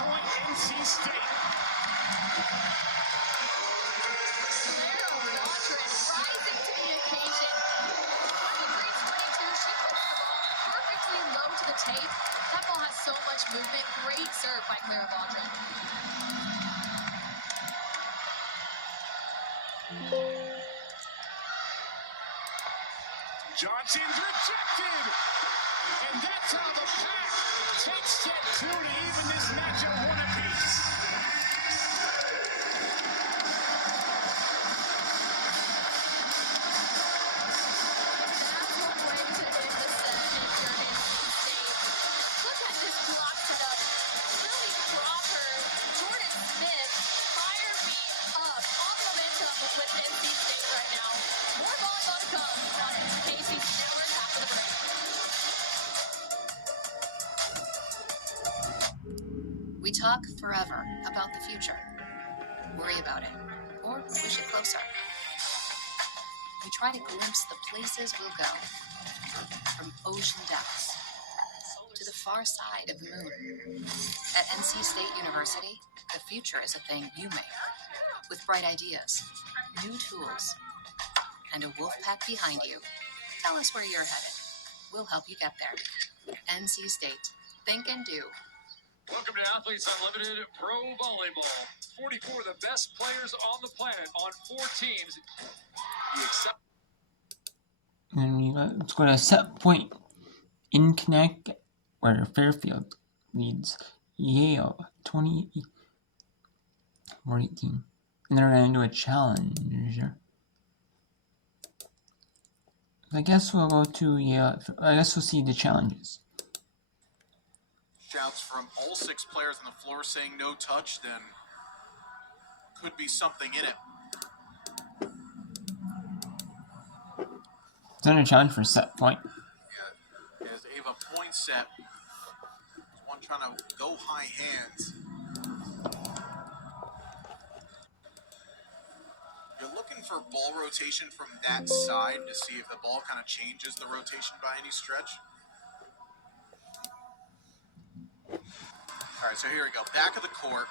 point, NC State. Rising to the occasion. The 322, she puts the ball perfectly low to the tape. That ball has so much movement. Great serve by Clara Vaudrin. Johnson's rejected. And that's how the Pack takes set 2 to even this matchup 1 apiece. We talk forever about the future, worry about it, or wish it closer. We try to glimpse the places we'll go, from ocean depths to the far side of the moon. At NC State University, the future is a thing you make, with bright ideas, new tools, and a wolf pack behind you. Tell us where you're headed. We'll help you get there. NC State. Think and do. Welcome to Athletes Unlimited Pro Volleyball. 44 of the best players on the planet on 4 teams. Let's go to set point in Connect, where Fairfield leads Yale 20-18. And they're going to do a challenge. I guess we'll go to Yale. I guess we'll see the challenges. Shouts from all 6 players on the floor saying no touch, then could be something in it. It's under challenge for set point. Yeah, as Ava point set, one trying to go high hands. You're looking for ball rotation from that side to see if the ball kind of changes the rotation by any stretch. All right, so here we go. Back of the court.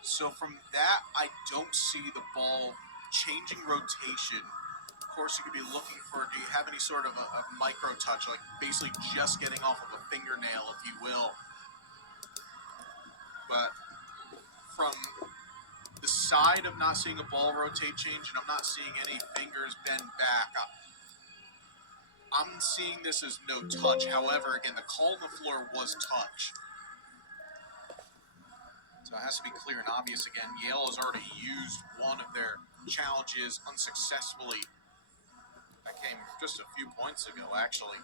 So from that, I don't see the ball changing rotation. Of course, you could be looking for, do you have any sort of a micro touch, like basically just getting off of a fingernail, if you will. But from the side of not seeing a ball rotate change, and I'm not seeing any fingers bend back, I'm seeing this as no touch. However, again, the call on the floor was touch. So it has to be clear and obvious again. Yale has already used one of their challenges unsuccessfully. That came just a few points ago, actually.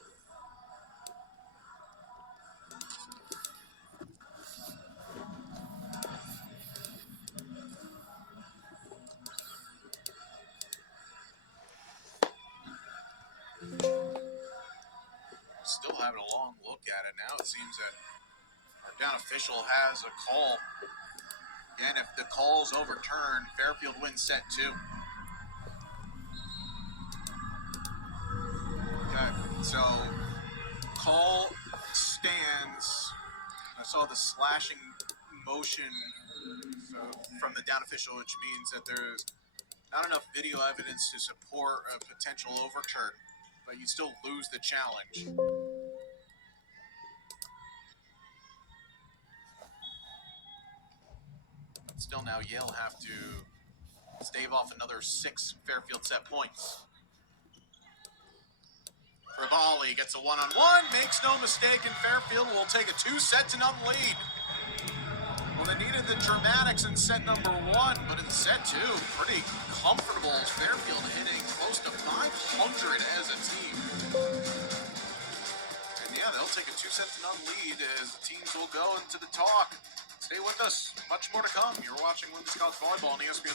Still having a long look at it now. It seems that our down official has a call. Again, if the call's overturned, Fairfield wins set 2. Okay, so call stands. I saw the slashing motion from the down official, which means that there's not enough video evidence to support a potential overturn, but you still lose the challenge. Still now, Yale have to stave off another 6 Fairfield set points. Rivali gets a one-on-one, makes no mistake, and Fairfield will take a 2-0 lead. Well, they needed the dramatics in set number 1, but in set 2, pretty comfortable as Fairfield hitting close to 500 as a team. And yeah, they'll take a 2-0 lead as the teams will go into the talk. Stay with us. Much more to come. You're watching Women's College Volleyball on ESPN+.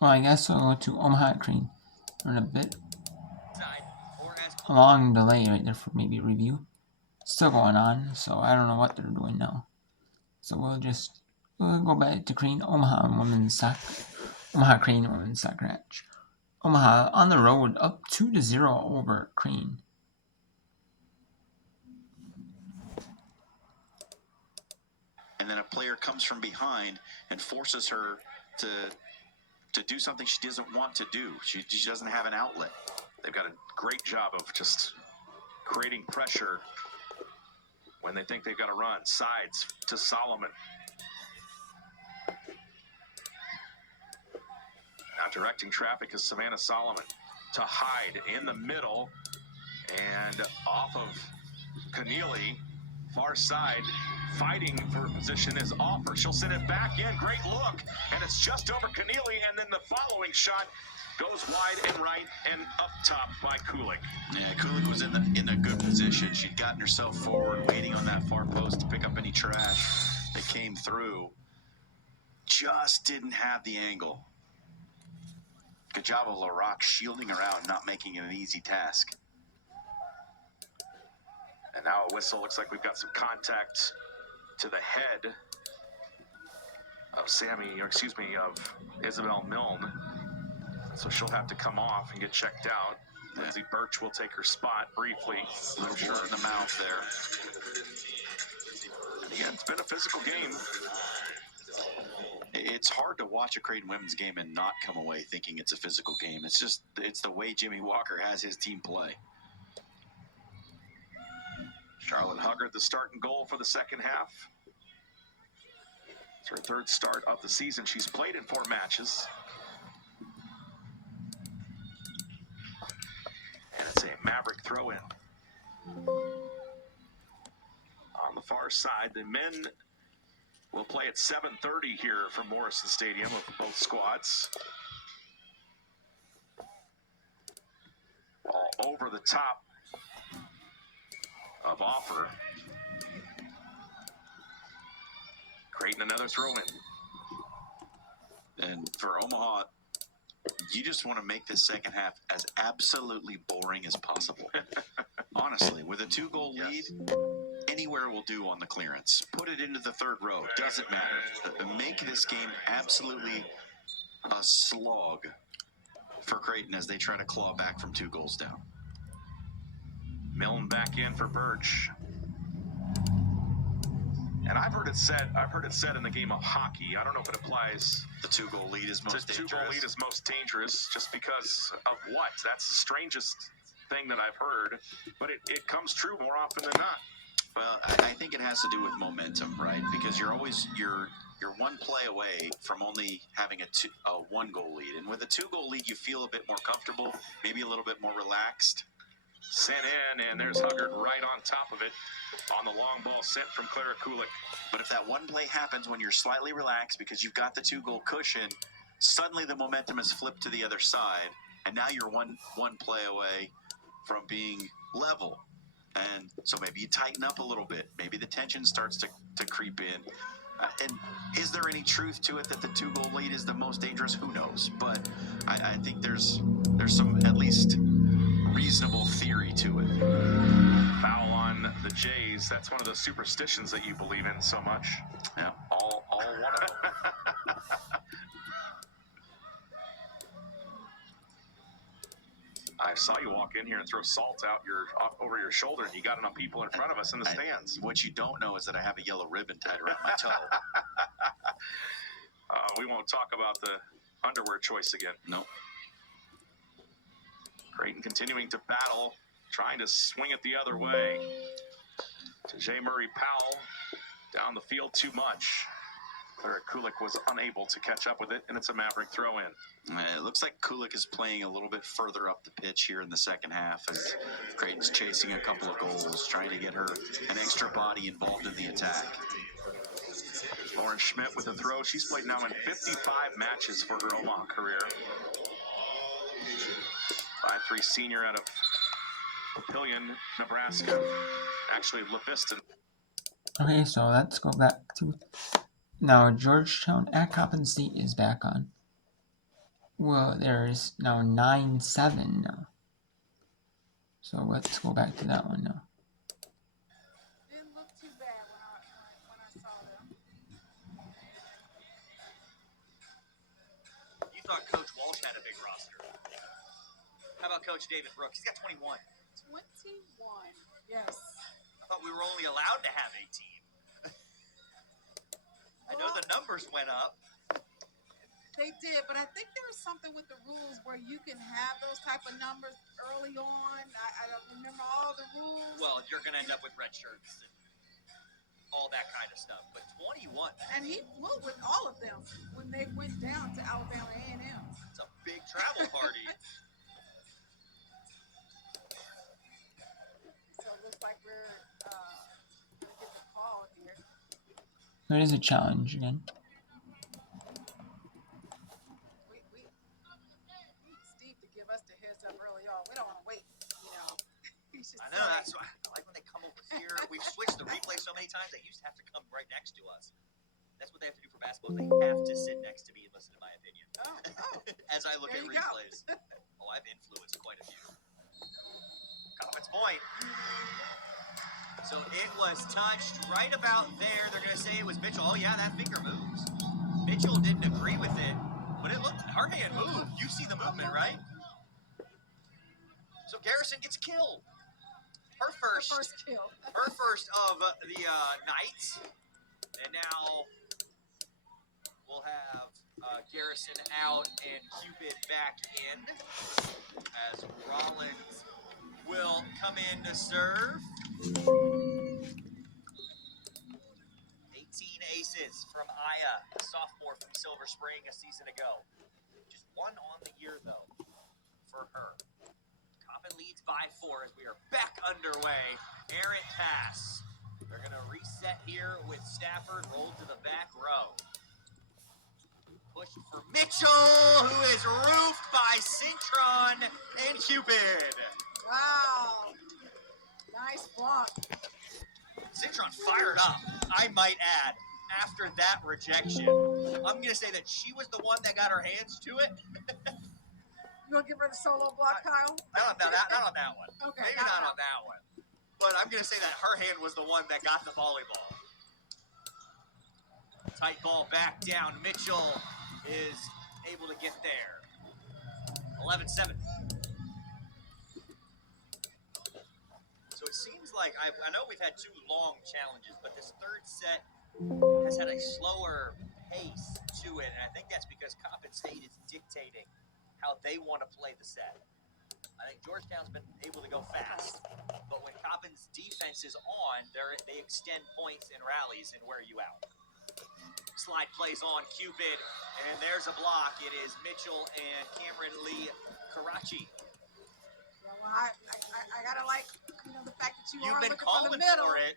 Well, I guess we'll go to Omaha Cream. We're in a bit long delay right there for maybe review. Still going on, so I don't know what they're doing now. So we'll go back to Crean, Omaha Crean women's soccer match. Omaha on the road up 2-0 over Crean. And then a player comes from behind and forces her to do something she doesn't want to do. She doesn't have an outlet. They've got a great job of just creating pressure when they think they've got to run. Sides to Solomon. Now directing traffic is Savannah Solomon to Hyde in the middle and off of Keneally, far side, fighting for position is Offer. She'll send it back in. Great look, and it's just over Keneally, and then the following shot goes wide and right and up top by Kulik. Yeah, Kulik was in a good position. She'd gotten herself forward, waiting on that far post to pick up any trash that came through. Just didn't have the angle. Good job of LaRock shielding her out and not making it an easy task. And now a whistle. Looks like we've got some contact to the head of of Isabel Milne. So she'll have to come off and get checked out. Lindsay Birch will take her spot briefly. A little short in the mouth there. And again, it's been a physical game. It's hard to watch a Creighton women's game and not come away thinking it's a physical game. It's the way Jimmy Walker has his team play. Charlotte Huggard, the starting goal for the second half. It's her third start of the season. She's played in 4 matches. And it's a Maverick throw-in. On the far side, the men will play at 7:30 here from Morrison Stadium with both squads. All over the top of Offer. Creighton another throw-in. And for Omaha, you just want to make this second half as absolutely boring as possible. Honestly, with a 2-goal lead, anywhere will do on the clearance. Put it into the third row. Doesn't matter. Make this game absolutely a slog for Creighton as they try to claw back from 2 goals down. Milne back in for Birch. And I've heard it said in the game of hockey, I don't know if it applies. The 2-goal lead is most dangerous. 2-goal lead is most dangerous just because of what? That's the strangest thing that I've heard, but it comes true more often than not. Well, I think it has to do with momentum, right? Because you're 1 play away from only having a 1-goal lead. And with a 2-goal lead, you feel a bit more comfortable, maybe a little bit more relaxed. Sent in, and there's Huggard right on top of it on the long ball sent from Clara Kulik. But if that 1 play happens when you're slightly relaxed because you've got the 2-goal cushion, suddenly the momentum is flipped to the other side, and now you're one play away from being level. And so maybe you tighten up a little bit. Maybe the tension starts to creep in. And is there any truth to it that the 2-goal lead is the most dangerous? Who knows? But I think there's some at least reasonable theory to it. Foul on the Jays. That's one of the superstitions that you believe in so much. Yeah, all one of them. I saw you walk in here and throw salt out over your shoulder, and you got enough people in front of us in the stands. What you don't know is that I have a yellow ribbon tied around my toe. We won't talk about the underwear choice again. No. Creighton continuing to battle, trying to swing it the other way. To J. Murray Powell, down the field too much. Clara Kulik was unable to catch up with it, and it's a Maverick throw-in. It looks like Kulik is playing a little bit further up the pitch here in the second half as Creighton's chasing a couple of goals, trying to get her an extra body involved in the attack. Lauren Schmidt with a throw. She's played now in 55 matches for her Omaha career. 5'3" senior out of Papillion, Nebraska. Actually, Leviston. Okay, so let's go back to now Georgetown at Coppin State is back on. well, there's now 9-7 now. So let's go back to that one now. Didn't look too bad when I saw them. You thought Coach Walsh had a big roster. How about Coach David Brooks? He's got 21. 21. Yes. I thought we were only allowed to have 18. I know the numbers went up. They did, but I think there was something with the rules where you can have those type of numbers early on. I don't remember all the rules. Well, you're going to end up with red shirts and all that kind of stuff. But 21. And he flew with all of them when they went down to Alabama A&M. It's a big travel party. So it looks like we're going to get the call here. There is a challenge again. We need Steve to give us the heads up early on. We don't want to wait, you know. I know, that's why I like when they come over here. We've switched the replay so many times, they used to have to come right next to us. That's what they have to do for basketball. They have to sit next to me and listen to my opinion. As I look at replays. I've influenced quite a few. Coppin's point. So it was touched right about there. They're going to say it was Mitchell. Oh, yeah, that finger moves. Mitchell didn't agree with it, but it looked, her hand moved. You see the movement, right? So Garrison gets killed. Her first kill. Her first of the night. And now we'll have Garrison out and Cupid back in as Rollins will come in to serve. 18 aces from Aya, a sophomore from Silver Spring a season ago. Just one on the year, though, for her. Coppin leads by 4 as we are back underway. Errant pass. They're going to reset here with Stafford rolled to the back row. Pushed for Mitchell, who is roofed by Cintron and Cupid. Wow. Nice block. Cintron fired up, I might add, after that rejection. I'm going to say that she was the one that got her hands to it. You going to give her the solo block, Kyle? Not on that one. Okay. Maybe not on that one. But I'm going to say that her hand was the one that got the volleyball. Tight ball back down. Mitchell is able to get there. 11-7. So it seems like, I know we've had 2 long challenges, but this third set has had a slower pace to it. And I think that's because Coppin State is dictating how they want to play the set. I think Georgetown's been able to go fast, but when Coppin's defense is on, they extend points and rallies and wear you out. Slide plays on Cupid, and there's a block. It is Mitchell and Cameron Lee Karachi. Well, I gotta like, you know, the fact that You've are been looking for the calling middle. for it.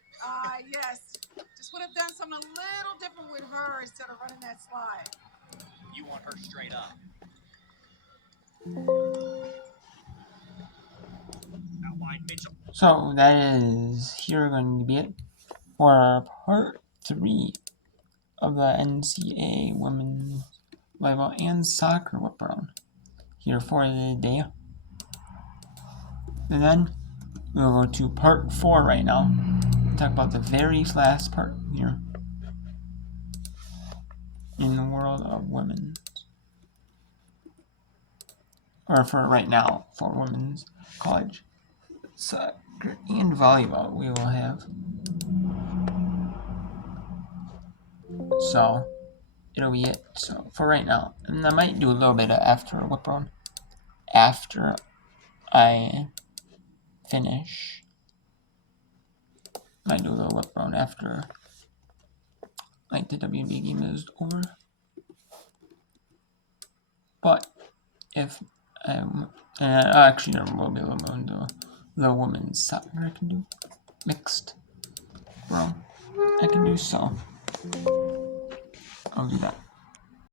Yes. Just would have done something a little different with her instead of running that slide. You want her straight up. Out wide, Mitchell. So that is here going to be it for part 3 of the NCAA women's volleyball and soccer whip around here for the day. And then we'll go to part 4 right now. Talk about the very last part here in the world of women's. Or for right now, for women's college soccer and volleyball we will have. So it'll be it. So for right now, and I might do a little bit of after whip around after I finish. Might do a little whip around after like the WNBA game is over. But if actually there will be a little bit into the women's soccer I can do mixed. Well, I can do so. I'll do that.